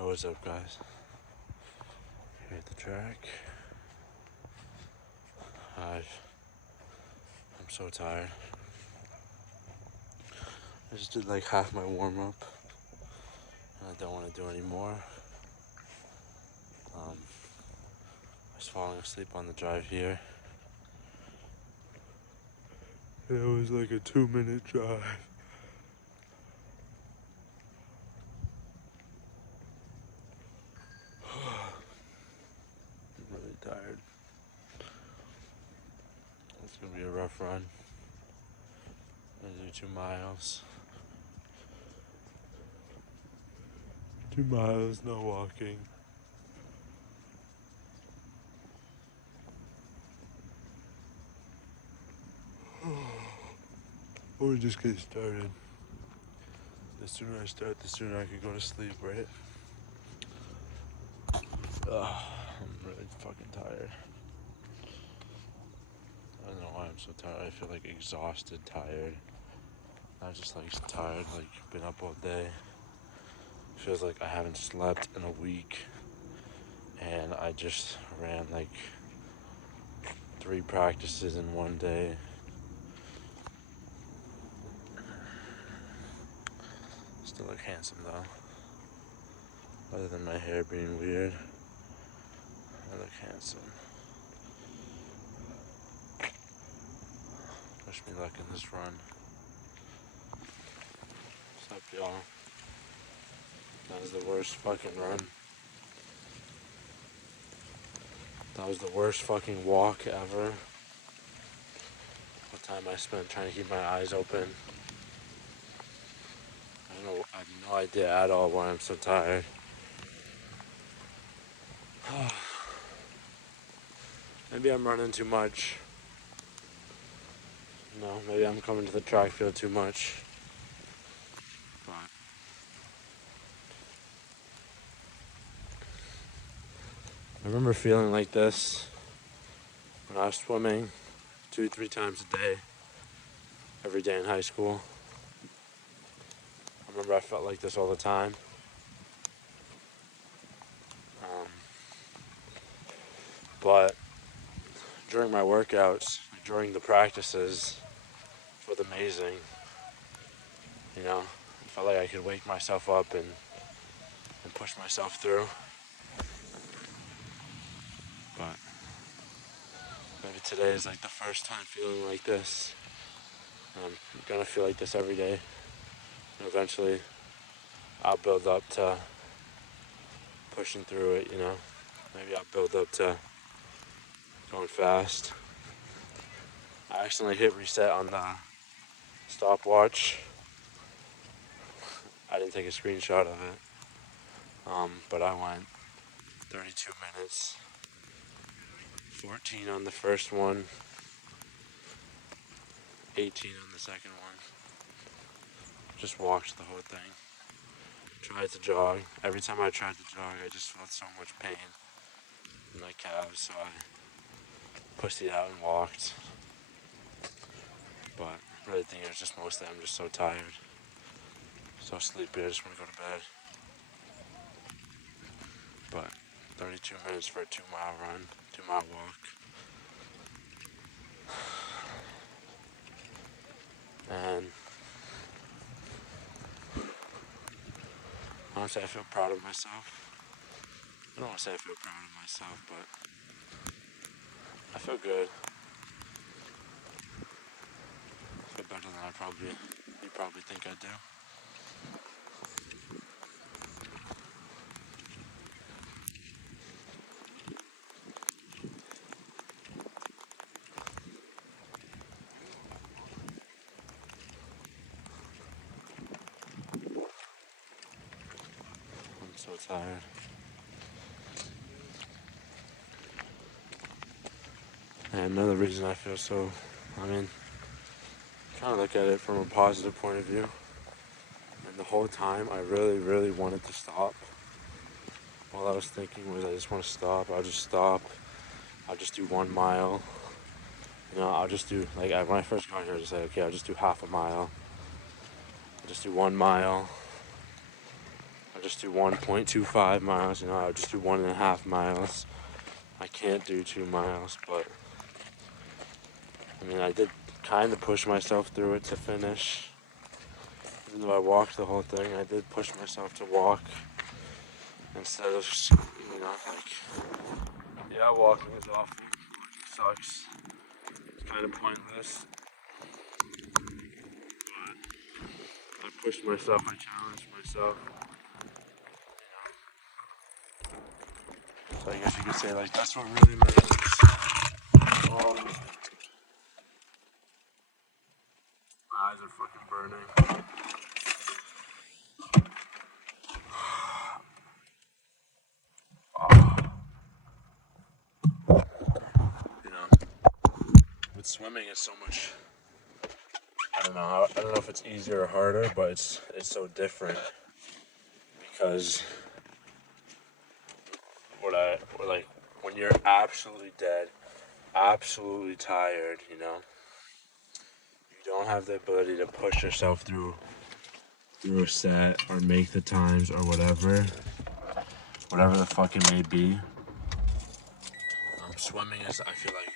Yo, what's up, guys? Here at the track. I'm so tired. I just did like half my warm-up, and I don't want to do any more. I was falling asleep on the drive here. It was like a 2-minute drive. I'm really tired. It's gonna be a rough run. I'm gonna do 2 miles. 2 miles, no walking. Or just get started. The sooner I start, the sooner I can go to sleep, right? I'm really fucking tired. I don't know why I'm so tired. I feel like exhausted, tired. Not just like tired, like been up all day. Feels like I haven't slept in a week. And I just ran like 3 practices in one day. Still look handsome though. Other than my hair being weird, I look handsome. Wish me luck in this run. What's up, y'all? That was the worst fucking run. That was the worst fucking walk ever. What time I spent trying to keep my eyes open. I have no idea at all why I'm so tired. Maybe I'm running too much. No, maybe I'm coming to the track field too much. But I remember feeling like this when I was swimming 2-3 times a day, every day in high school. I remember I felt like this all the time. But during my workouts, during the practices, it felt amazing. You know, I felt like I could wake myself up and push myself through. But maybe today is like the first time feeling like this. I'm gonna feel like this every day. And eventually, I'll build up to pushing through it, you know. Maybe I'll build up to going fast. I accidentally hit reset on the stopwatch. I didn't take a screenshot of it. But I went 32 minutes, 14 on the first one, 18 on the second one. Just walked the whole thing. Tried to jog. Every time I tried to jog, I just felt so much pain in my calves, so I pushed it out and walked. But I really think it was just mostly I'm just so tired, so sleepy, I just want to go to bed. But 32 minutes for a 2-mile run, 2-mile walk. And honestly, I feel proud of myself. I don't want to say I feel proud of myself, but I feel good. I feel better than you probably think I do. I'm so tired. And another reason I feel so, trying to look at it from a positive point of view. And the whole time, I really, really wanted to stop. All I was thinking was, I just want to stop. I'll just stop. I'll just do 1 mile. You know, I'll just do, like, when I first got here, I was just like, okay, I'll just do half a mile. I'll just do 1 mile. I'll just do 1.25 miles, you know, I'll just do 1.5 miles. I can't do 2 miles, but I mean, I did kind of push myself through it to finish. Even though I walked the whole thing, I did push myself to walk instead of, you know, like, yeah, walking is awful. Walking sucks. It's kind of pointless. But I pushed myself, I challenged myself. So I guess you could say, like, that's what really matters. My eyes are fucking burning. You know, with swimming, it's so much. I don't know. I don't know if it's easier or harder, but it's so different because like when you're absolutely dead, absolutely tired, you know, you don't have the ability to push yourself through a set or make the times or whatever the fuck it may be. Swimming is, I feel like,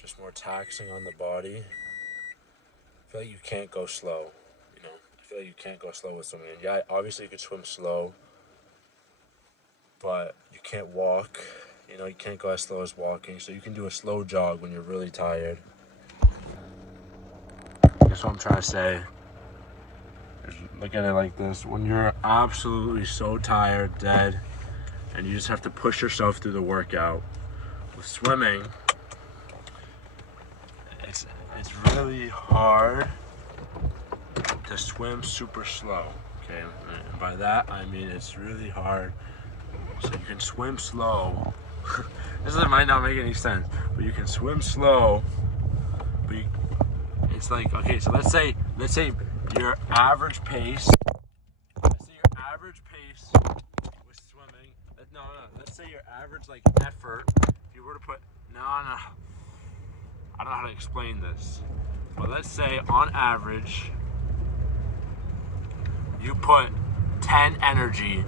just more taxing on the body. I feel like you can't go slow, you know. I feel like you can't go slow with swimming. And yeah, obviously you could swim slow, but you can't walk. You know, you can't go as slow as walking. So you can do a slow jog when you're really tired. That's what I'm trying to say. Look at it like this. When you're absolutely so tired, dead, and you just have to push yourself through the workout. With swimming, it's really hard to swim super slow, okay? And by that, I mean it's really hard. So you can swim slow. This might not make any sense, but you can swim slow, but it's like, okay, so let's say your average pace, with swimming, let's say your average, like, effort, if you were to put, I don't know how to explain this, but let's say on average, you put 10 energy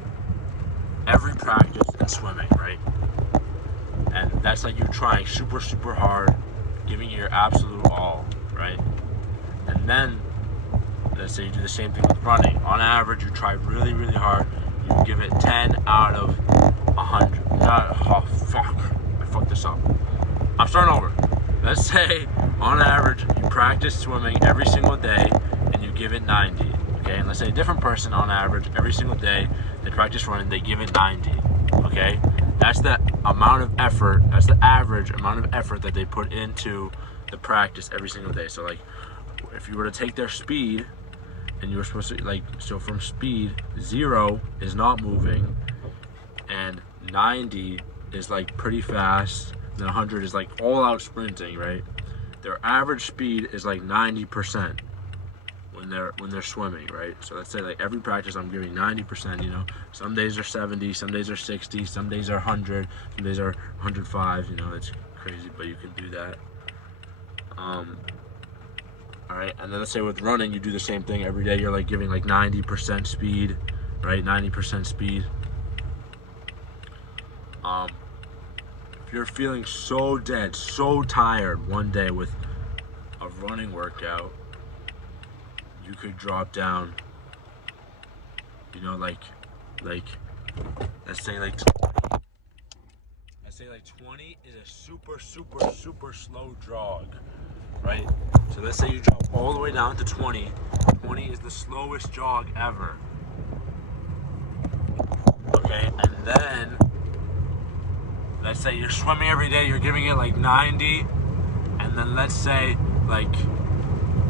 every practice in swimming, right? And that's like you trying super, super hard, giving your absolute all, right? And then, let's say you do the same thing with running. On average, you try really, really hard. You give it 10 out of 100. Oh, fuck. I fucked this up. I'm starting over. Let's say, on average, you practice swimming every single day, and you give it 90. Okay? And let's say a different person, on average, every single day, they practice running, they give it 90. Okay? That's the amount of effort, that's the average amount of effort that they put into the practice every single day. So, like, if you were to take their speed, and you were supposed to, like, so from speed, 0 is not moving, and 90 is, like, pretty fast, and 100 is, like, all out sprinting, right? Their average speed is, like, 90% when they're swimming, right? So let's say, like, every practice I'm giving 90%, you know. Some days are 70, some days are 60, some days are 100, some days are 105, you know. It's crazy, but you can do that. Alright, and then let's say with running, you do the same thing every day. You're, like, giving, like, 90% speed, right? 90% speed. If you're feeling so dead, so tired one day with a running workout, you could drop down, you know, like, let's say 20 is a super, super, super slow jog, right? So let's say you drop all the way down to 20. 20 is the slowest jog ever. Okay, and then let's say you're swimming every day, you're giving it like 90, and then let's say like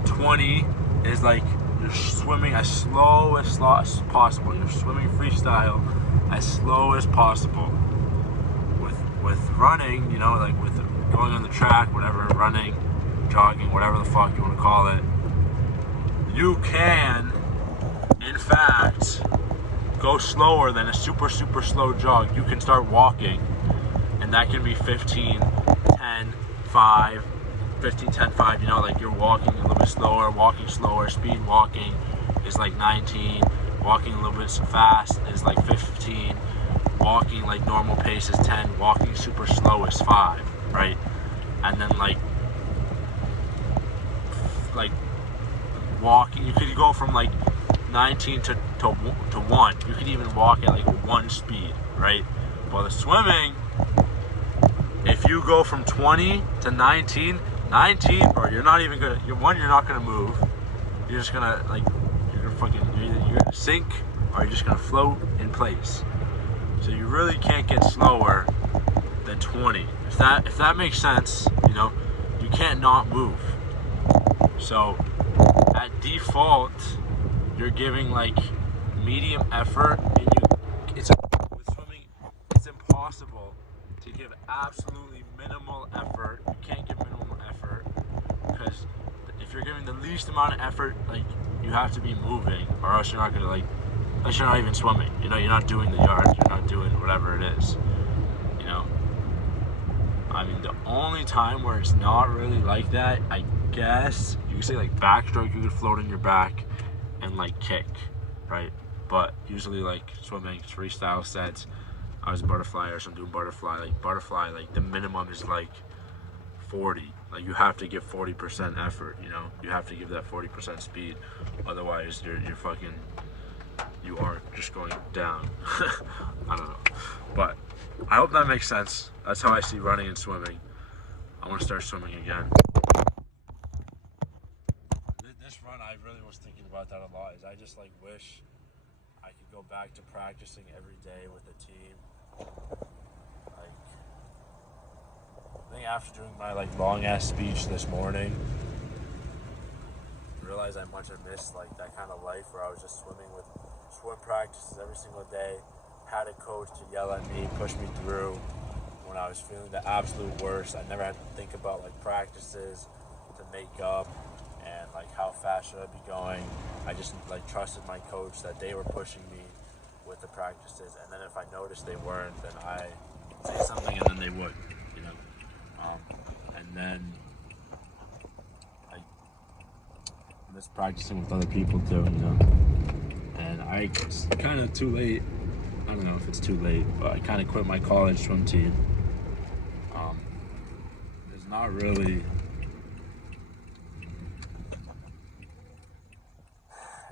20 is like you're swimming as slow as possible. You're swimming freestyle as slow as possible. With running, you know, like with going on the track, whatever, running, jogging, whatever the fuck you want to call it, you can, in fact, go slower than a super, super slow jog. You can start walking, and that can be 15, 10, 5, 15, 10, 5, you know, like you're walking a little bit slower, walking slower. Speed walking is like 19, walking a little bit fast is like 15, walking like normal pace is 10, walking super slow is 5, right? And then like walking, you could go from like 19 to 1. You could even walk at like 1 speed, right? But the swimming, if you go from 20 to 19, bro, you're not even gonna, you're not gonna move. You're just gonna like, you're gonna sink, or you're just gonna float in place. So you really can't get slower than 20. If that makes sense, you know, you can't not move. So at default, you're giving like medium effort, and with swimming, it's impossible to give absolutely minimal effort. You can't give minimal effort, because if you're giving the least amount of effort, like, you have to be moving, or else you're not gonna like, unless you're not even swimming. You know, you're not doing the yards, you're not doing whatever it is. You know, I mean, the only time where it's not really like that, I guess you could say like backstroke, you could float on your back and like kick, right? But usually like swimming, it's freestyle sets. I was a butterfly, or so I'm doing butterfly. Like the minimum is like 40. Like, you have to give 40% effort, you know? You have to give that 40% speed. Otherwise, you are just going down. I don't know. But I hope that makes sense. That's how I see running and swimming. I want to start swimming again. This run, I really was thinking about that a lot. Is I just like wish I could go back to practicing every day with a team. Like, I think after doing my like long ass speech this morning, I realized how much I missed like that kind of life where I was just swimming with swim practices every single day. Had a coach to yell at me, push me through when I was feeling the absolute worst. I never had to think about like practices to make up and like how fast should I be going. I just like trusted my coach that they were pushing me with the practices, and then if I noticed they weren't, then I say something and then they would, you know. And then I miss practicing with other people too, you know. And it's kind of too late. I don't know if it's too late, but I kind of quit my college swim team. There's not really.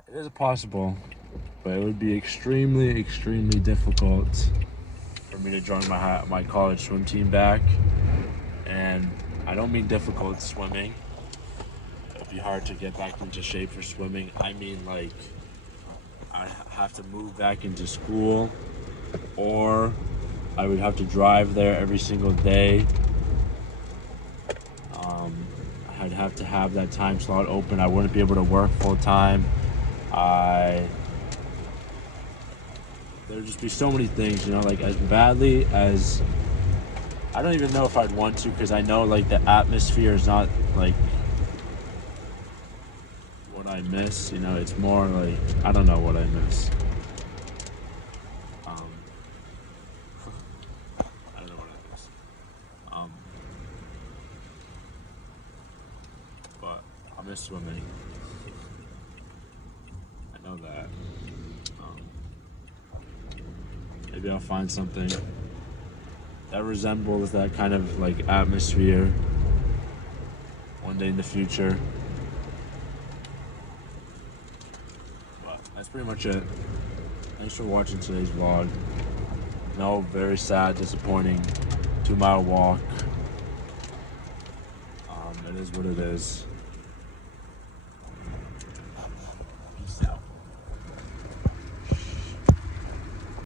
It is possible, but it would be extremely, extremely difficult for me to join my college swim team back. And I don't mean difficult swimming. It'd be hard to get back into shape for swimming. I mean like I have to move back into school, or I would have to drive there every single day. I'd have to have that time slot open. I wouldn't be able to work full time. There'd just be so many things, you know, like as badly as, I don't even know if I'd want to, because I know like the atmosphere is not like what I miss, you know. It's more like, I don't know what I miss. I don't know what I miss. But I miss swimming. I know that. Maybe I'll find something that resembles that kind of like atmosphere one day in the future. But that's pretty much it. Thanks for watching today's vlog. No, very sad, disappointing 2-mile walk. It is what it is.